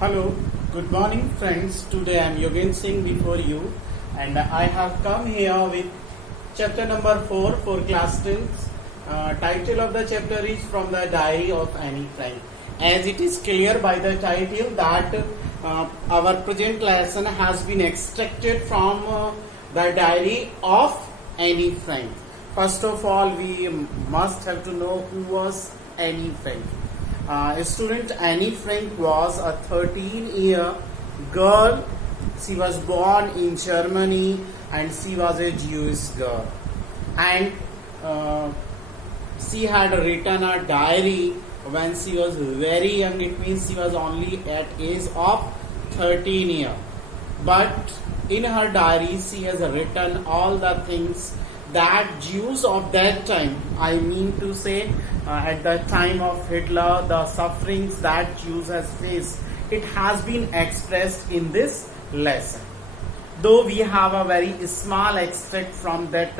Hello, good morning friends. Today I am Yogen Singh before you and I have come here with chapter number 4 for class 10th. Title of the chapter is From the Diary of Annie Frank. As it is clear by the title that our present lesson has been extracted from the diary of Annie Frank. First of all, we must have to know who was Annie Frank. Student Annie Frank was a 13-year girl. She was born in Germany and she was a Jewish girl. And she had written a diary when she was very young. It means she was only at age of 13 years. But in her diary she has written all the things that Jews of that time, I mean to say at the time of Hitler, the sufferings that Jews has faced, it has been expressed in this lesson. Though we have a very small extract from that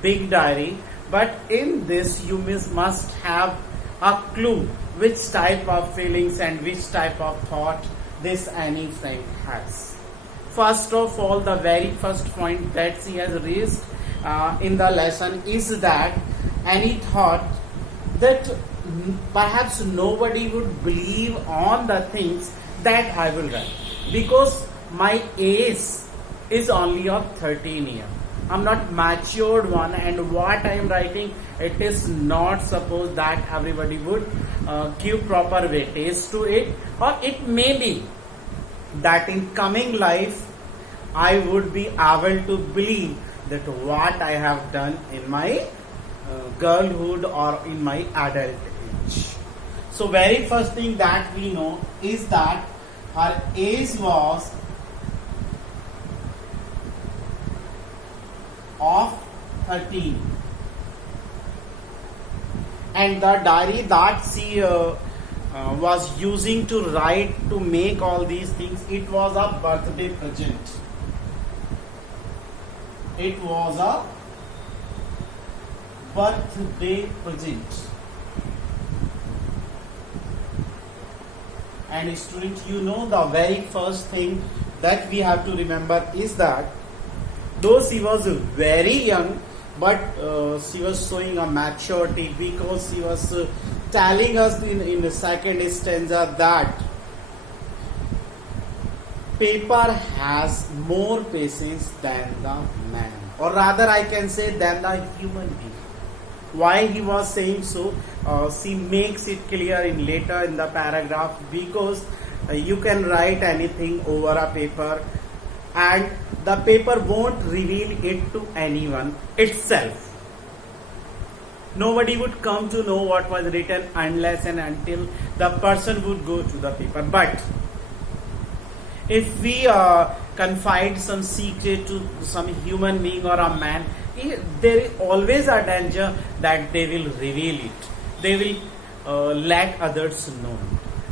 big diary, but in this you must have a clue which type of feelings and which type of thought this Annie Frank has. First of all, the very first point that she has raised in the lesson is that Annie thought that perhaps nobody would believe on the things that I will write because my age is only of 13 years. I'm not matured one, and what I am writing, it is not supposed that everybody would give proper weightage to it, or it may be that in coming life I would be able to believe that what I have done in my girlhood or in my adult age. So very first thing that we know is that her age was of 13, and the diary that she was using to write, to make all these things, it was a birthday present. It was a birthday present. And students, you know, the very first thing that we have to remember is that though she was very young, but she was showing a maturity because she was telling us in the second stanza that paper has more patience than the man, or rather I can say than the human being. Why he was saying so, she makes it clear in later in the paragraph, because you can write anything over a paper and the paper won't reveal it to anyone itself. Nobody would come to know what was written unless and until the person would go to the paper. But if we confide some secret to some human being or a man, there is always a danger that they will reveal it. They will let others know.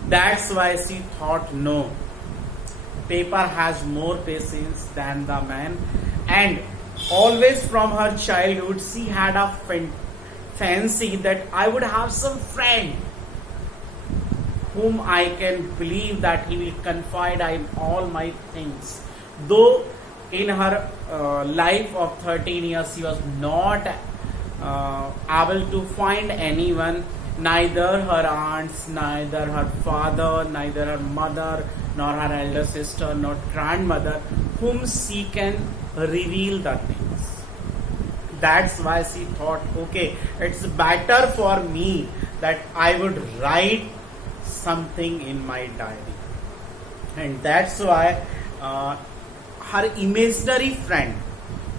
That's why she thought, no, paper has more patience than the man. And always from her childhood she had a fancy that I would have some friend whom I can believe that he will confide in all my things. Though in her life of 13 years she was not able to find anyone, neither her aunts, neither her father, neither her mother, nor her elder sister, nor grandmother, whom she can reveal the things. That's why she thought, okay, it's better for me that I would write something in my diary. And that's why her imaginary friend,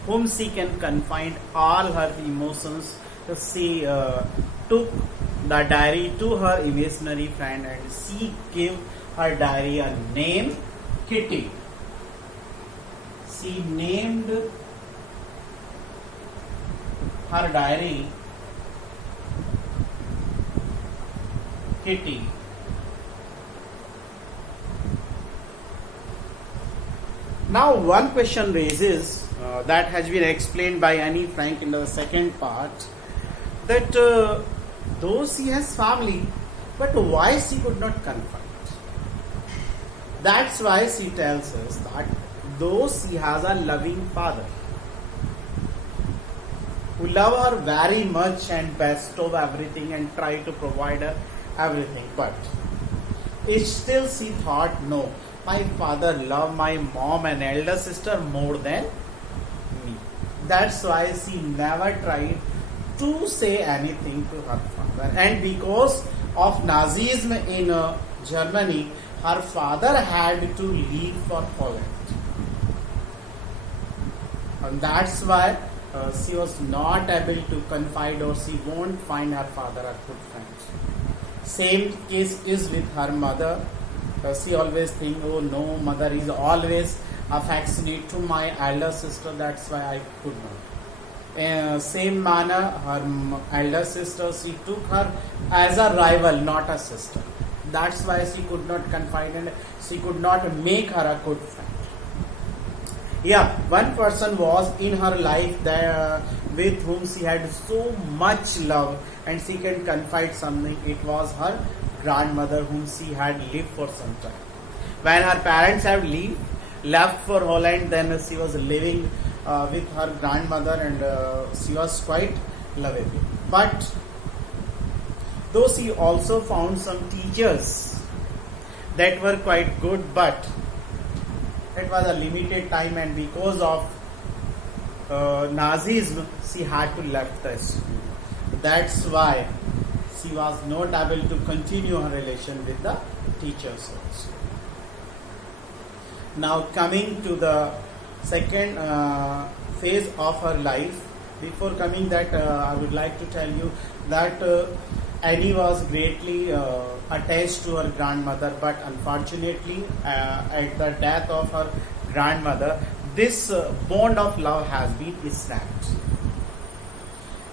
whom she can confide all her emotions, she took the diary to her imaginary friend and she gave her diary a name, Kitty. She named her diary Kitty. Now one question raises that has been explained by Annie Frank in the second part, that though she has family, but why she could not confide? That's why she tells us that though she has a loving father who love her very much and bestow everything and try to provide her everything, but it still she thought, no, my father love my mom and elder sister more than me. That's why she never tried to say anything to her father. And because of Nazism in Germany, her father had to leave for Poland. And that's why she was not able to confide, or she won't find her father a good friend. Same case is with her mother. She always think, oh no, mother is always affectionate to my elder sister, that's why I could not. Same manner, her elder sister, she took her as a rival, not a sister. That's why she could not confide and she could not make her a good friend. Yeah, one person was in her life that, with whom she had so much love and she can confide something. It was her grandmother whom she had lived for some time. When her parents had left for Holland, then she was living with her grandmother and she was quite lovable. But though she also found some teachers that were quite good, but it was a limited time, and because of Nazism, she had to left the school. That's why she was not able to continue her relation with the teachers also. Now coming to the second phase of her life. Before coming that, I would like to tell you that Annie was greatly attached to her grandmother, but unfortunately, at the death of her grandmother, this bond of love has been snapped.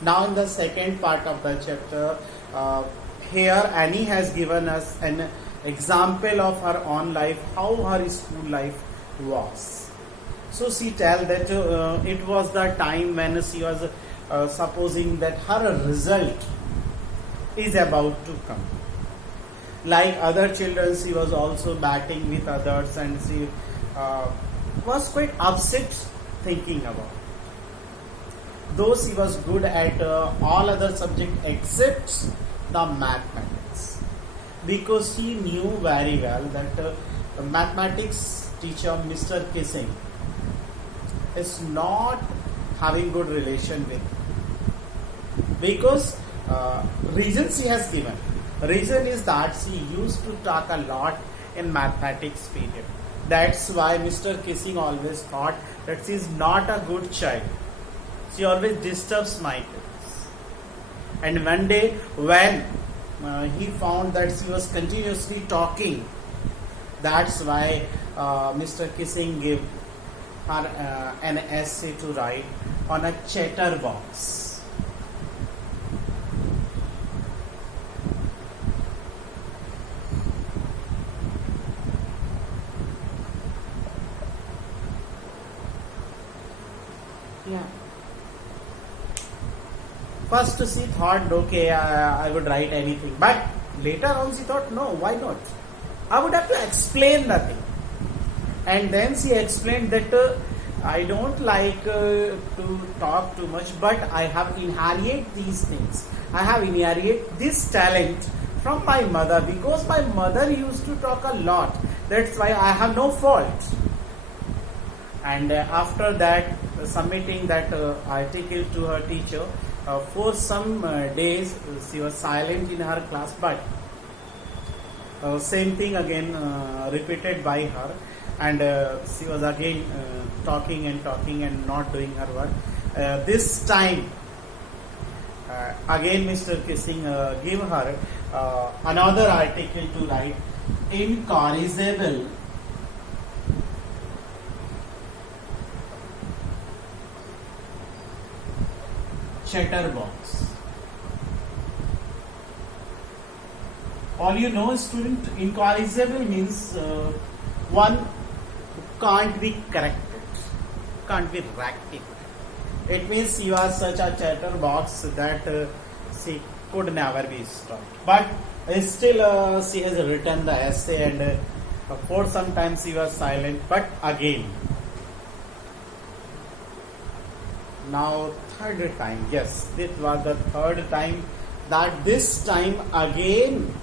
Now, in the second part of the chapter, here Annie has given us an example of her own life, how her school life was. So she tells that it was the time when she was supposing that her result is about to come. Like other children, she was also batting with others, and she was quite upset thinking about. Though she was good at all other subjects except the mathematics, because she knew very well that the mathematics teacher, Mr. Kissing, is not having good relation with her. Because reason she has given. Reason is that she used to talk a lot in mathematics period. That's why Mr. Kissing always thought that she is not a good child. She always disturbs my kids. And one day when he found that she was continuously talking, that's why Mr. Kissing gave her an essay to write on a chatterbox. Yeah. First she thought, okay, I would write anything. But later on she thought, no, why not? I would have to explain the thing. And then she explained that I don't like to talk too much, but I have inherited these things. I have inherited this talent from my mother, because my mother used to talk a lot. That's why I have no fault. And after that, submitting that article to her teacher, for some days she was silent in her class, but same thing again repeated by her, and she was again talking and not doing her work. This time again Mr. Kissing gave her another article to write, incorrigible chatterbox. All you know, student, incorrigible means one who can't be corrected, can't be rectified. It means she was such a chatterbox that she could never be stopped. But still she has written the essay, and For some time she was silent, but again. Now third time, yes, this was the third time that this time again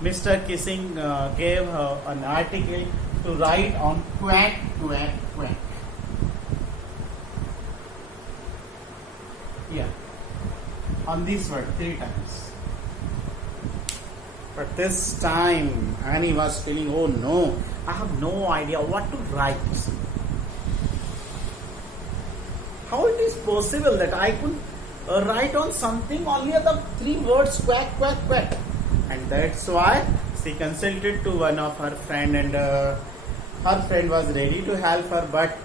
Mr. Kissing gave her an article to write on quack, quack, quack. Yeah, on this word 3 times. But this time Annie was feeling, oh no, I have no idea what to write. How it is possible that I could write on something only the 3 words quack, quack, quack. And that's why she consulted to one of her friend, and her friend was ready to help her, but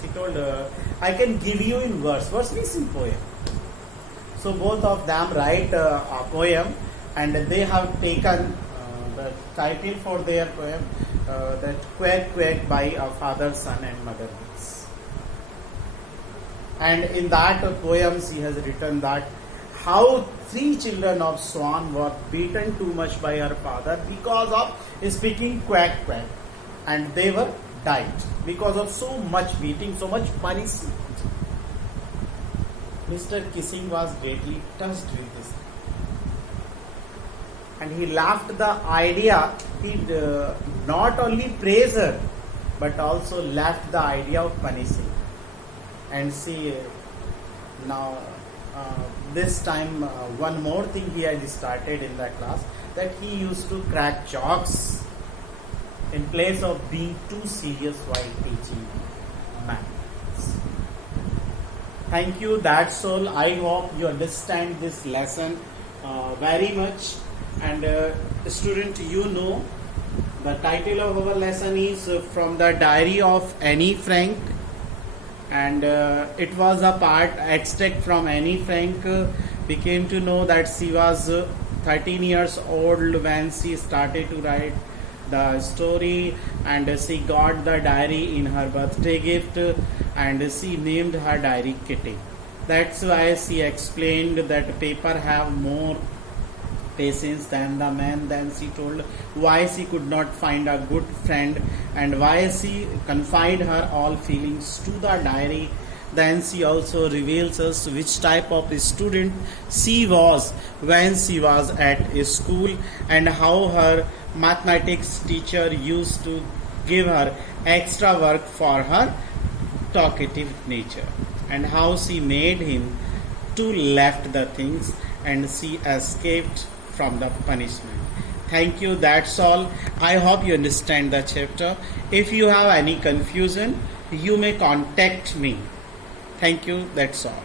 she told her, I can give you in verse. Verse means in poem. So both of them write a poem, and they have taken the title for their poem, that Quack Quack by a father, son and mother. And in that poem she has written that how 3 children of Swan were beaten too much by her father because of speaking quack quack, and they were died because of so much beating, so much punishment. Mr. Kissing was greatly touched with this, and he laughed the idea. He not only praised her but also left the idea of punishing. And see, now this time one more thing he had started in that class, that he used to crack jokes in place of being too serious while teaching maths. Thank you, that's all. I hope you understand this lesson very much. And student, you know the title of our lesson is From the Diary of Annie Frank. And it was a part extract from Annie Frank. We came to know that she was 13 years old when she started to write the story, and she got the diary in her birthday gift, and she named her diary Kitty. That's why she explained that paper have more patience than the man. Then she told why she could not find a good friend and why she confided her all feelings to the diary. Then she also reveals us which type of student she was when she was at school, and how her mathematics teacher used to give her extra work for her talkative nature, and how she made him to left the things and she escaped from the punishment. Thank you, that's all. I hope you understand the chapter. If you have any confusion, you may contact me. Thank you, that's all.